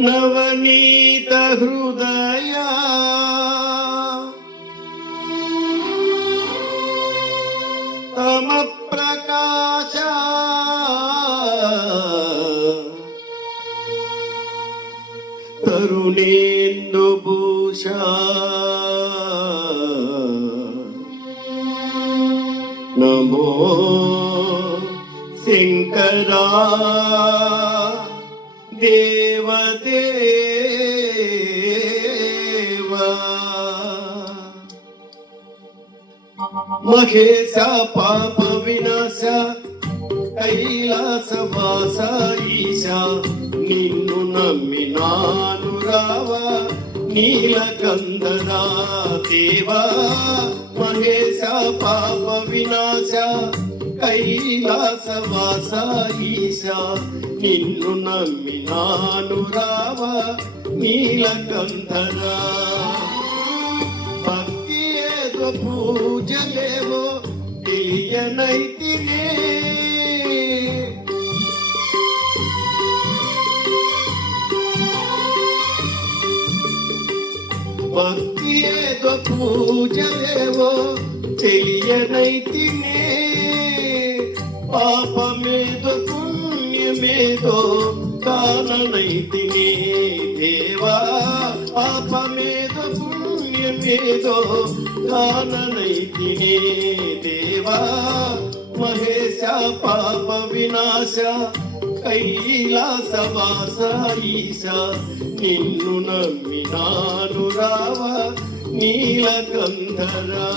నవనీత హృదయ తమ ప్రకాశ తరుణేందు భూష నమో శంకరా దేవదేవా మహేశ పాప వినాశ కైలాసవాస ఈశ నిన్ను నమ్మినాను రావా నీలకందరా దేవా మహేశ పాప వినాశ కైలాసవాస ఈశ నిన్ను నమ్మినాను రావా నీలకందరా భక్తి ఏదో పూజలేవో తెలియనైతినే భక్తి ఏదో పూజలేవో తెలియనైతినే పాపమేదో పుణ్యమేదో కాననైతినే దేవా పాపమేదో పుణ్యమేదో కాననైతినే దేవా మహేశ పాప వినాశ కైలాసవాస ఈశ నిన్ను నమ్మినాను రావా నీలకంధరా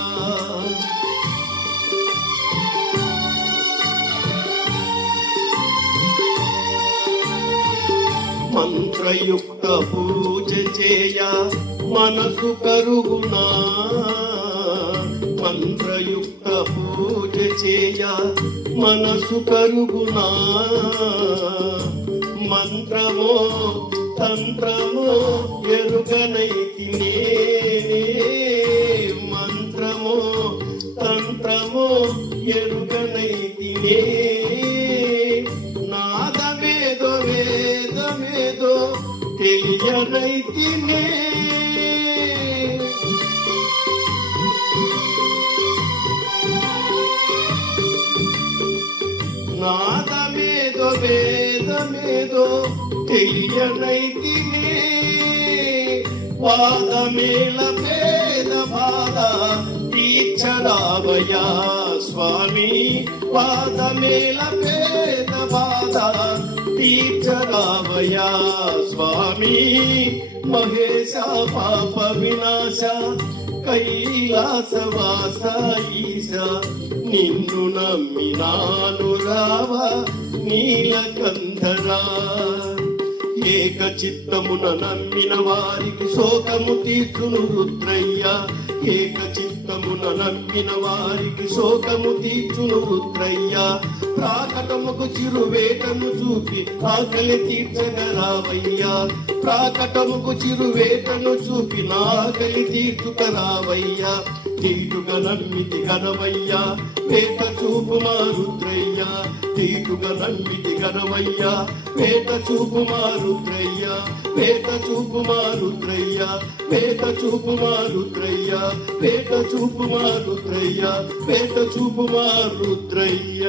మంత్రయుక్త పూజ చేయ మనసు కరుగునా మంత్రయుక్త పూజ చేయ మనసు కరుగునా మంత్రమో తంత్రమో ఎరుగనైతినే మంత్రమో తంత్రమో ఎరుగనైతినే నాదమేదో వేదమేదో తెలియనైతినే నాదమేదో వేదమేదో తెలియనైతినే పాదమేల పేద బాధ తీర్చరావయ్యా స్వామి పాదమేల పేద బాధ తీర్చరావయ్యా స్వామి మహేశ పాప వినాశ కైలాసవాస ఈశ నిన్ను నమ్మినాను రావా నీలకంధరా ఏక చిత్తమున నమ్మిన వారికి శోకము తీర్చును రుద్రయ్య ఏక చిత్తమున నమ్మిన వారికి శోకము తీర్చును రుద్రయ్య ప్రాకటముకు చిరువేటను చూపి ఆకలి తీర్చగరావయ్యా ప్రాకటముకు చిరువేటను చూపి నాకలి తీర్చుకరావయ్యా తీటుగా నమ్మితి గనవయ్యా వేట చూపు మా రుద్రయ్య తీటుగా నమ్మితి గనవయ్యా వేట చూపు మా రుద్రయ్య వేట చూపు మా రుద్రయ్య వేట చూపు మా రుద్రయ్య వేట చూపు మా రుద్రయ్య వేట చూపు మా రుద్రయ్య